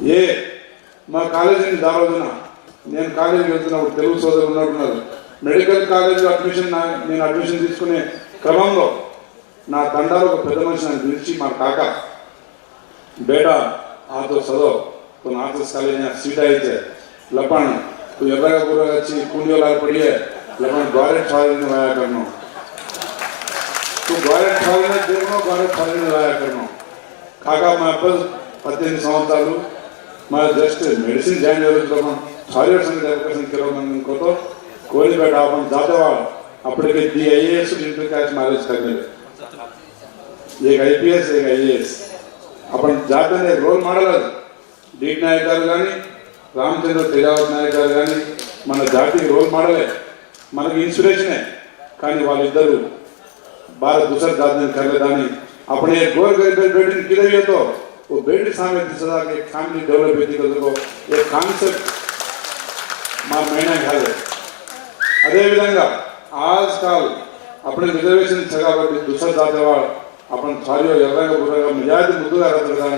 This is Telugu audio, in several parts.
ఏ మా కాలేజీని దారోజున నేను కాలేజీకి వెళ్తున్నప్పుడు తెలుగు సోదరులు ఉన్నట్టున్నారు. మెడికల్ కాలేజీలో నేను అడ్మిషన్ తీసుకునే క్రమంలో నా తండాలో ఒక పెద్ద మనిషి నన్ను పిలిచి మా కాక बेटा आ तो सदो तो आर्ट्स कॉलेज में सीट आई थे लपन तो एर्रगा बुर्रगा अच्छी कुंडी वाला पड़ी है लपन गवर्नमेंट कॉलेज में लाया करना तो गवर्नमेंट कॉलेज में देखो गवर्नमेंट कॉलेज में लाया करना काका मैं अपन 18 సంవత్సరాలు मैं जस्ट मेडिसिन ज्वाइन कर थायराइड संग एजुकेशन किलोमीटर को तो कोई बेटा अपन जाते वाला अपने के DIAS इंटर कास्ट मैरिज करने एक IPS एक IAS अपन जाते हैं रोल मॉडल डी नायक गाరు కానీ రామచంద్ర తేజావత్ నాయక్ గారు కానీ మన జాతికి రోల్ మోడలే మనకి ఇన్స్పిరేషనే కానీ వాళ్ళిద్దరూ भारत दूसरा जात कर लेदानी अपने गोर गरीब बेटी किधर तो वो बेटी सामने दिसदा के फैमिली डेवलप होती को एक कांसेप्ट మా మైనా కాదు. అదేవిధంగా ఆజ్కాల్ अपने रिजर्वेशन కాబట్టి दूसरा जात वाल अपन सारियों एर्रगा बुर्रगा मिजाज मुद्दुगा रहता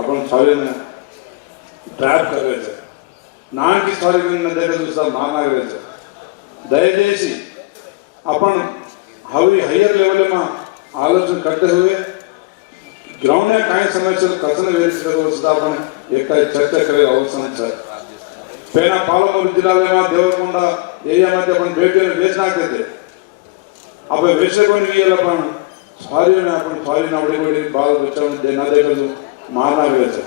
अपन सारियों ने ट्रैप कर रहे थे नान की सारी देखा दूसरा मारना रहे थे दयచేసి अपन हवी हायर लेवल में आलोचना करते हुए ग्राउंड में कई समस्या कसन वेरिस्ता अपन एक चर्चा करे अवसर है. पेना पालमूर जिला में देवरकोंडा एरिया में अपन बेटियों वेच नाकते थे अब वेचकोनी अपन सारी ने अपन सारी नवड़ी बड़ी बाल बच्चा देना देखो मारना गए थे.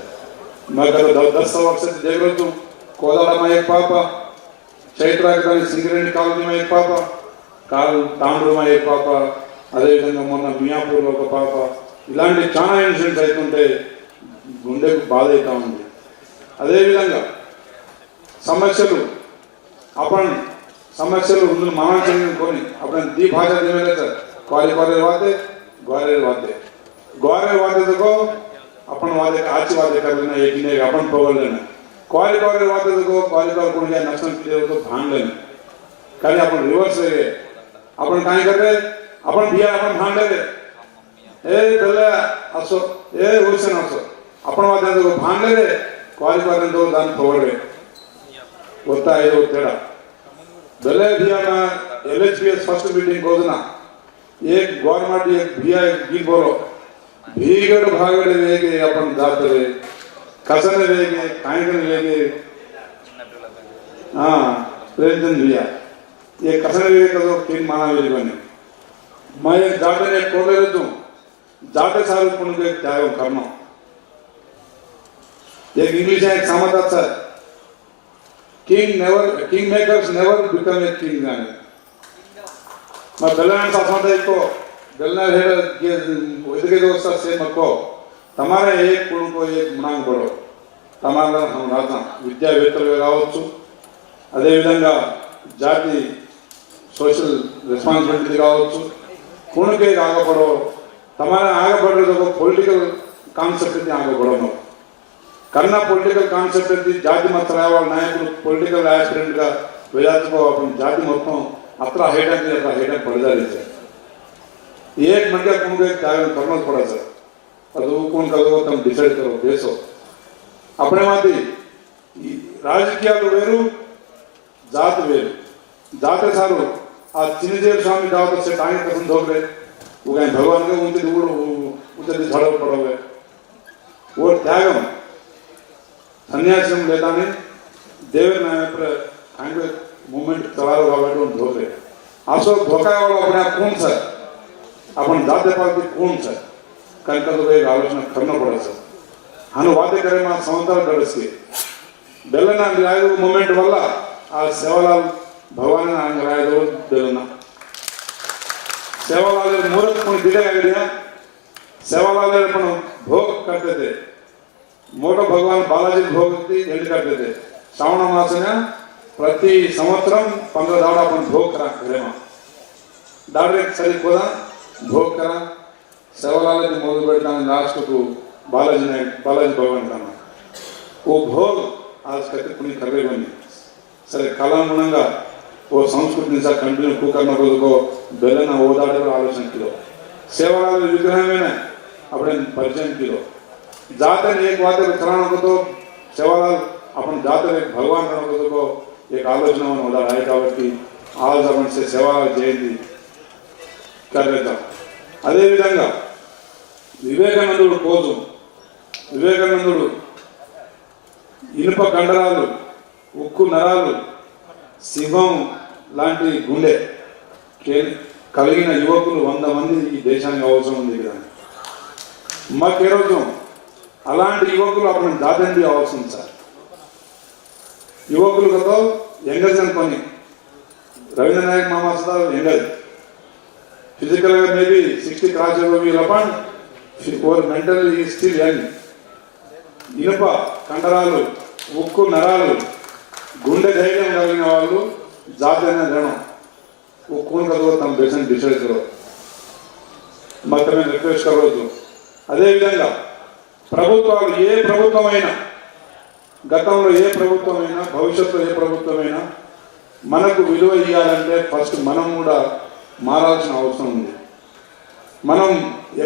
मैं कहता 10 वर्ष से देख रहा हूँ कोदाड़ा में एक पापा चैत्रा सिंगरेणी कॉलोनी में एक पापा तांडू में एक पापा अदे विधंगा मोन्न मियापूर లో ఒక పాప ఇలాంటి చాలా ఇన్సిడెంట్స్ అవుతుంటే గుండెకు బాధ అవుతా ఉంది. అదే విధంగా సమస్యలు अपन समस्या माना कोनी अपन दी भाषा देवे सर ग्वारे वाते देखो अपन वादे आची वादे कर लेना एक ने अपन पोगल लेना ग्वारे वाते देखो ग्वारे को नक्सल किए तो भांग लेना కానీ अपन रिवर्स है अपन काय कर रहे अपन दिया अपन भांग ले ए दले असो ए ओसन असो अपन वादे देखो भांग ले ग्वारे तो दान पोगल होता है वो तेरा दले दिया ना LHPS फर्स्ट मीटिंग को ना एक गवर्नमेंट एक भैया की बोलो भीगड़ भागड़ वेगे अपन जाते रहे कसन वेगे कायगन वेगे हाँ प्रेमचंद भैया ये कसन वेगे तो किन माना वेगे बने मैं जाते ने कोले रहूं जाते सारे पुन के त्याग करना एक इंग्लिश है एक समाधान sir kingmakers never become a king गाने मैं बेलना साथों को बेलना हेड ये इधर के दोस्त से मको तमारे एक कुल को एक मुनांग बड़ो तमारा हम राजा विद्यावेत्तर కావచ్చు అదే విధంగా జాతి సోషల్ రెస్పాన్సిబిలిటీ కావచ్చు కుణకే ఆగపడో తమారా ఆగపడో పొలిటికల్ కాన్సెప్ట్ ఆగపడో करना पॉलिटिकल कांसेप्ट जाति मत नायक पॉलिटिकल एस्पिरेंट का वेदांतो अपन जाति మొత్తం अत्र हेड पड़ जा रही है एक मंडल को त्याग करना पड़ा सर ಅದು कौन करो तुम डिसाइड करो देशो अपने माती राजकीयालु वेरू जात वेरू जाते सारू आ चिन्नदेव स्वामी दावत से टाइम पसंद हो गए वो कहीं भगवान के उनके दूर उनके झड़प पड़ोगे वो त्यागम सन्यासम लेता नहीं देवर नाम पर काइंड ऑफ मूवमेंट चला रहा है तो धोखे आसो धोखा वाला अपने आप कौन सा अपन जाते पाते कौन सा कल का तो एक आलोचना करना पड़ा सर हम बातें करें मां समुद्र डरस के बेलना लायदो मूवमेंट वाला आ सेवालाल भगवान ने लायदो बेलना सेवालाल मूर्त को दिले गया सेवालाल अपन भोग करते थे मोटो भगवान बालाजी भोग एंड करते थे श्रावण मास में प्रति संवत्सरम 15 दाड़ा अपन भोग करा घरे में दाड़े सरी कोदा भोग करा सेवालाल के मोद बैठा लास्ट को बालाजी भगवान का वो भोग आज कते पुनी कर रहे बनी सरे कालानुगुणंगा वो संस्कृति निसा कंटिन्यू को करना को बेलना ओदाड़े आलोचना किलो सेवालाल विग्रह में अपने परिचय किलो जाते एक बात कराना को तो सेवालाल अपन जाते रहे भगवान रणपति को एक आलोचना में उधर आए కాబట్టి आज अपन से सेवालाल जयंती कर लेता అదే విధంగా వివేకానందుడు కోసం వివేకానందుడు ఇనుప కండరాలు ఉక్కు నరాలు సింహం లాంటి గుండె కలిగిన యువకులు 100 మంది ఈ దేశానికి అవసరం ఉంది కదా మాకు ఏ రోజు అలాంటి యువకులు అప్పుడు దాదండి అవసరం సార్ యువకులు కదా యంగర్స్ అనుకోని రవీంద్ర నాయక్ మామా సార్ యంగర్ ఫిజికల్గా మేబీ 60 క్రాస్ వీళ్ళపన్ ఓర్ మెంటల్ ఈ స్టిల్ యంగ్ ఇనుప కండరాలు ఉక్కు నరాలు గుండె ధైర్యం కలిగిన వాళ్ళు జాతీయ రణం वो कौन का दो तम बेसन डिसाइड करो मत में रिक्वेस्ट करो तो అదే విధంగా ప్రభుత్వాలు ఏ ప్రభుత్వమైనా గతంలో ఏ ప్రభుత్వమైనా భవిష్యత్తులో ఏ ప్రభుత్వమైనా మనకు విలువ ఇవ్వాలంటే ఫస్ట్ మనం కూడా మారాల్సిన అవసరం ఉంది మనం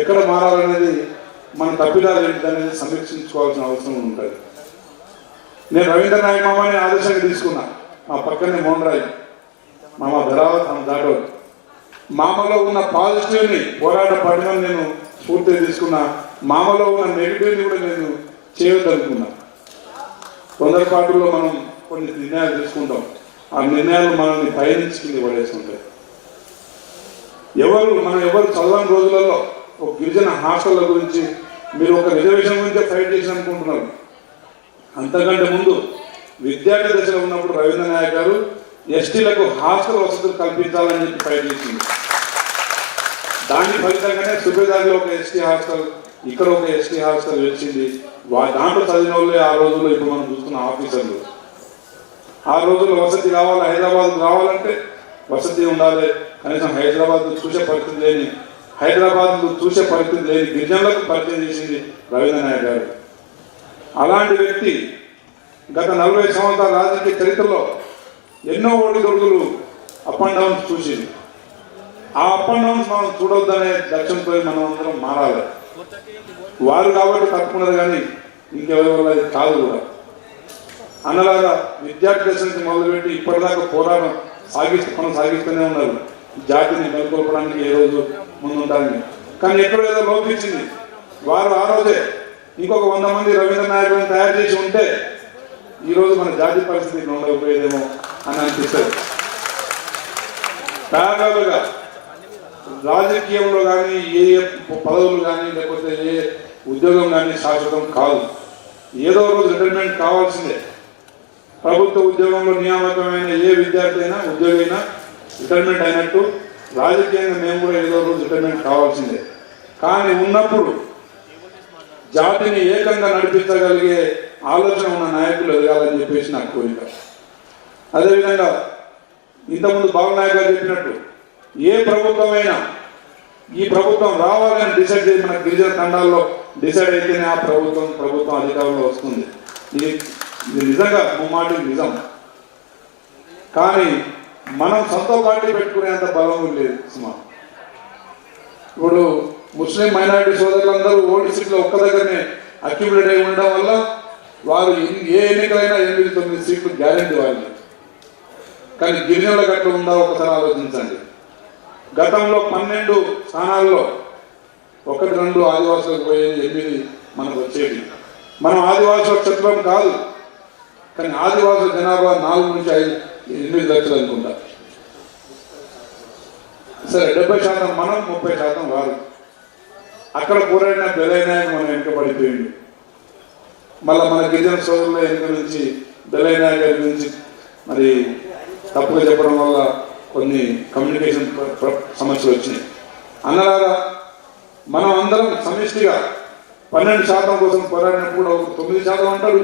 ఎక్కడ మారాలనేది మన తప్పిదాలు ఏంటనేది సమీక్షించుకోవాల్సిన అవసరం ఉంటుంది నేను రవీంద్ర నాయక్ మామని ఆదర్శంగా తీసుకున్నా మా పక్కనే మోహన్రాయ్ మామ ధరావత్ हम దాటో మామలో ఉన్న పాజిటివ్ని పోరాట పడిన నేను స్ఫూర్తిగా తీసుకున్నా మామలో ఉన్న నెగిటివ్ని కూడా నేను చేయొద్దనుకున్నా తొందరపాటులో మనం కొన్ని నిర్ణయాలు తీసుకుంటాం ఆ నిర్ణయాలు మనల్ని పయనించి కింద పడేస్తుంటాయి ఎవరు చదవని రోజులలో ఒక గిరిజన హాస్టళ్ల గురించి మీరు ఒక రిజర్వేషన్ గురించి ఫైట్ చేసి అనుకుంటున్నారు అంతకంటే ముందు విద్యార్థి దశలో ఉన్నప్పుడు రవీంద్ర నాయక్ గారు ఎస్టీలకు హాస్టల్ వసతులు కల్పించాలని చెప్పి ఫైట్ చేసింది దాని ఫలితంగానే సుబేదార్లో ఒక ఎస్టీ హాస్టల్ ఇక్కడ ఒక ఎస్టీ హాస్టల్ వచ్చింది దాంట్లో చదివిన వాళ్ళే ఆ రోజుల్లో ఇప్పుడు మనం చూస్తున్న ఆఫీసర్లు ఆ రోజుల్లో వసతి కావాలి హైదరాబాద్ రావాలంటే వసతి ఉండాలి కనీసం హైదరాబాద్ చూసే పరిస్థితి లేని గిరిజనులకు పరిచయం చేసింది రవీంద్ర నాయక్ గారు అలాంటి వ్యక్తి గత 40 సంవత్సరాల రాజకీయ చరిత్రలో ఎన్నో ఓడిదొడుగులు అప్ అండ్ డౌన్స్ చూసింది ఆ అప్ అండ్ డౌన్స్ మనం చూడొద్దనే లక్ష్యంతో మనం అందరం మారాలి వారు కాబట్టి తప్పుకున్నారు కానీ ఇంకెవరి కాదు కూడా అన్నలాగా విద్యార్థి దశ నుంచి మొదలుపెట్టి ఇప్పటిదాకా పోరాటం కొనసాగిస్తూనే ఉన్నారు జాతిని నెలకొల్పడానికి ఏ రోజు ముందుంటారని కానీ ఎక్కడో ఏదో లోపించింది వారు ఆ రోజే ఇంకొక 100 మంది రవీంద్ర నాయకులను తయారు చేసి ఉంటే ఈరోజు మన జాతి పరిస్థితి ఉండకపోయేదేమో అని అనిపిస్తుంది ప్యారలల్గా రాజకీయంలో కానీ ఏ పదవులు కానీ లేకపోతే ఏ ఉద్యోగం కానీ శాశ్వతం కాదు ఏదో రోజు రిటైర్మెంట్ కావాల్సిందే ప్రభుత్వ ఉద్యోగంలో నియామకమైన ఏ విద్యార్థి అయినా ఉద్యోగి అయినా రిటైర్మెంట్ అయినట్టు రాజకీయంగా మేము కూడా ఏదో రోజు రిటైర్మెంట్ కావాల్సిందే కానీ ఉన్నప్పుడు జాతిని ఏకంగా నడిపించగలిగే ఆలోచన ఉన్న నాయకులు ఎదగాలని చెప్పేసి నాకు కోరిక అదేవిధంగా ఇంతకుముందు బాలనాయక్ గారు చెప్పినట్టు ఏ ప్రభుత్వమైనా ఈ ప్రభుత్వం రావాలని డిసైడ్ చేసి మన గిరిజన తండాల్లో డిసైడ్ అయితేనే ఆ ప్రభుత్వం అధికారంలో వస్తుంది ఇది నిజంగా ముమ్మాటి నిజం కానీ మనం సొంత పార్టీ పెట్టుకునేంత బలం లేదు సుమా ఇప్పుడు ముస్లిం మైనారిటీ సోదరులందరూ ఓటు సీట్లు ఒక్క దగ్గరనే అక్యుములేట్ అయి ఉండడం వల్ల వారు ఏ ఎన్నికలైనా 8-9 సీట్లు గ్యారెంటీ వాళ్ళు కానీ గిరిజనులకు అట్లా ఉందా ఒకసారి ఆలోచించండి గతంలో 12 స్థానాల్లో 1-2 ఆదివాసులకు పోయేది 8 మనకు వచ్చేది మనం ఆదివాసుల క్షేత్రం కాదు కానీ ఆదివాసుల జనాభా 4 నుంచి 8 లక్షలు అనుకుంటా సరే 70% మనం 30% వారు అక్కడ పోరాడిన బెలైనాయక్ మనం వెనుకబడిపోయింది మళ్ళీ మన గిరిజన సోదరుల వెనుక నుంచి బెలైనాయక్ గారి గురించి మరి తప్పుగా చెప్పడం వల్ల కొన్ని కమ్యూనికేషన్ సమస్యలు వచ్చినాయి అన్నలాగా మనం అందరం సమిష్టిగా 12% కోసం పోరాడినప్పుడు ఒక 9% అంటాడు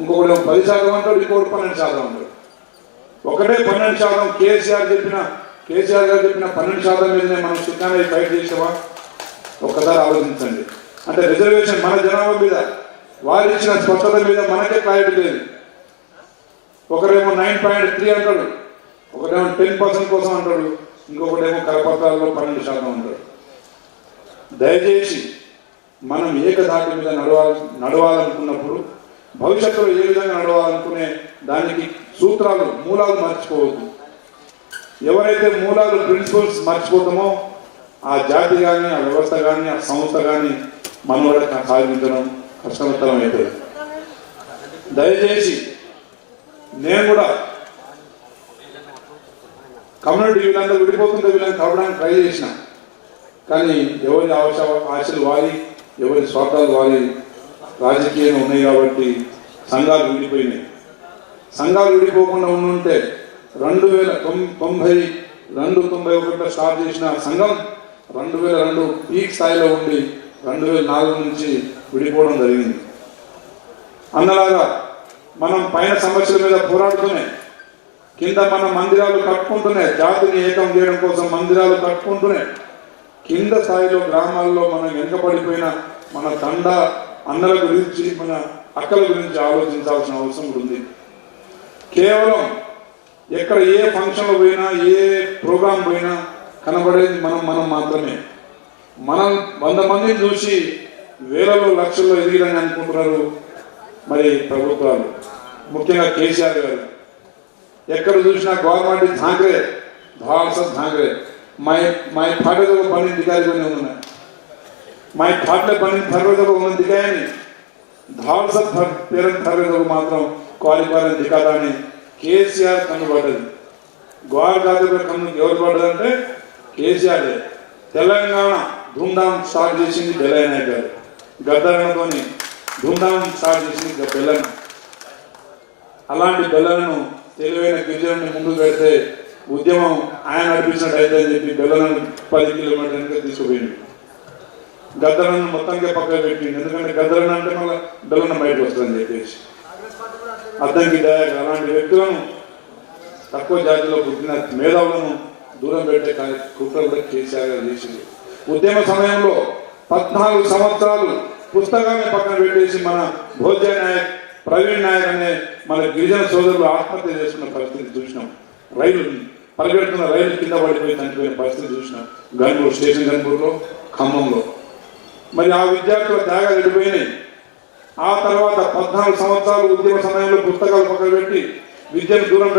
ఇంకొకటి 10% అంటాడు ఇంకొకటి 12% అంటాడు ఒకటే 12% కేసీఆర్ గారు చెప్పిన 12% మీదనే మనం సుఖాన్ని ఫైట్ చేసామా ఒక్కసారి ఆలోచించండి అంటే రిజర్వేషన్ మన జనాభా మీద వారు ఇచ్చిన స్పష్టత మీద మనకే క్లారిటీ లేదు ఒకరేమో 9.3 అంటాడు ఒకటేమో 10% కోసం అంటాడు ఇంకొకటేమో కరపత్రాల్లో 12% అంటాడు దయచేసి మనం ఏకధాటి మీద నడవాలనుకున్నప్పుడు భవిష్యత్తులో ఏ విధంగా నడవాలనుకునే దానికి సూత్రాలు మూలాలు మర్చిపోవద్దు. ఎవరైతే మూలాలు ప్రిన్సిపల్స్ మర్చిపోతామో ఆ జాతి కానీ ఆ వ్యవస్థ కానీ ఆ సంస్థ కానీ మనవడ సాగించడం కష్టతరం అవుతుంది. దయచేసి నేను కూడా కమ్యూనిటీ వీళ్ళందరూ విడిపోతుంటే వీళ్ళని కలవడానికి ట్రై చేసిన, కానీ ఎవరి ఆశలు వారి ఎవరి స్వార్థాలు వారి రాజకీయంగా ఉన్నాయి కాబట్టి సంఘాలు విడిపోయినాయి. సంఘాలు విడిపోకుండా ఉండుంటే 2091 స్టార్ట్ చేసిన సంఘం 2002 పీక్ స్థాయిలో ఉండి 2004 నుంచి విడిపోవడం జరిగింది. అన్నలాగా మనం పైన సమస్యల మీద పోరాడుతూనే కింద మన మందిరాలు కట్టుకుంటూనే జాతిని ఏకం చేయడం కోసం మందిరాలు కట్టుకుంటూనే కింద స్థాయిలో గ్రామాల్లో మనం వెనుకబడిపోయిన మన తండ అన్నల గురించి మన అక్కల గురించి ఆలోచించాల్సిన అవసరం ఉంది. కేవలం ఎక్కడ ఏ ఫంక్షన్లో పోయినా ఏ ప్రోగ్రాం పోయినా కనబడేది మనం మాత్రమే. మనం 100 మందిని చూసి వేలలో లక్షల్లో ఎదిగిరని అనుకుంటున్నారు మరి ప్రభుత్వాలు, ముఖ్యంగా కేసీఆర్ గారు. ఎక్కడ చూసినా గవర్నమెంట్ ధాంగ్రే ధాంగ్రే माय फाटे तो बनी दिखाई बने उन्होंने माय फाटले बनी थर्वे तो उन्होंने दिखाया नहीं धार सब पेरेंट थर्वे तो मात्र क्वालिफायर दिखाता नहीं केसीआर कन्नु पड़ेది గోర్ గాదె కన్ను ఎవరు పడ్డదంటే కేసీఆర్. తెలంగాణ ధూమ్ధామ్ స్టార్ట్ చేసింది బెల్లయ్య గారు, గద్దరన్నతోని ధూమ్ధామ్ స్టార్ట్ చేసింది బెల్లన్న. అలాంటి బెల్లలను తెలివైన గిరిజనుని ముందుకు పెడితే ఉద్యమం ఆయన నడిపించినట్టు అయితే అని చెప్పి బెల్లలను 10 కిలోమీటర్లకి తీసుకుపోయింది. గద్దరను మొత్తంగా పక్కన పెట్టింది, ఎందుకంటే గద్దరన్న అంటే మళ్ళీ బెల్లన్న బయటకు వస్తుందని చెప్పేసి. అద్దంకి దయాక అలాంటి వ్యక్తులను తక్కువ జాతిలో పుట్టిన మేధావులను దూరం పెట్టే కుట్ర కూడా కేసీఆర్ చేసింది. ఉద్యమ సమయంలో 14 సంవత్సరాలు పుస్తకాన్ని పక్కన పెట్టేసి మన భోజ్య నాయక్ ప్రవీణ్ నాయక్ అనే మన గిరిజన సోదరులు ఆత్మహత్య చేసుకున్న పరిస్థితి చూసినాం. పరిగెడుతున్న రైలు కింద పడిపోయి చనిపోయిన పరిస్థితి చూసినాం గన్పూర్ స్టేషన్, గన్పూర్లో, ఖమ్మంలో. మరి ఆ విద్యార్థుల త్యాగాలు వెళ్ళిపోయినాయి. ఆ తర్వాత 14 సంవత్సరాలు ఉద్యమ సమయంలో పుస్తకాలు పక్కన పెట్టి విద్యను దూరం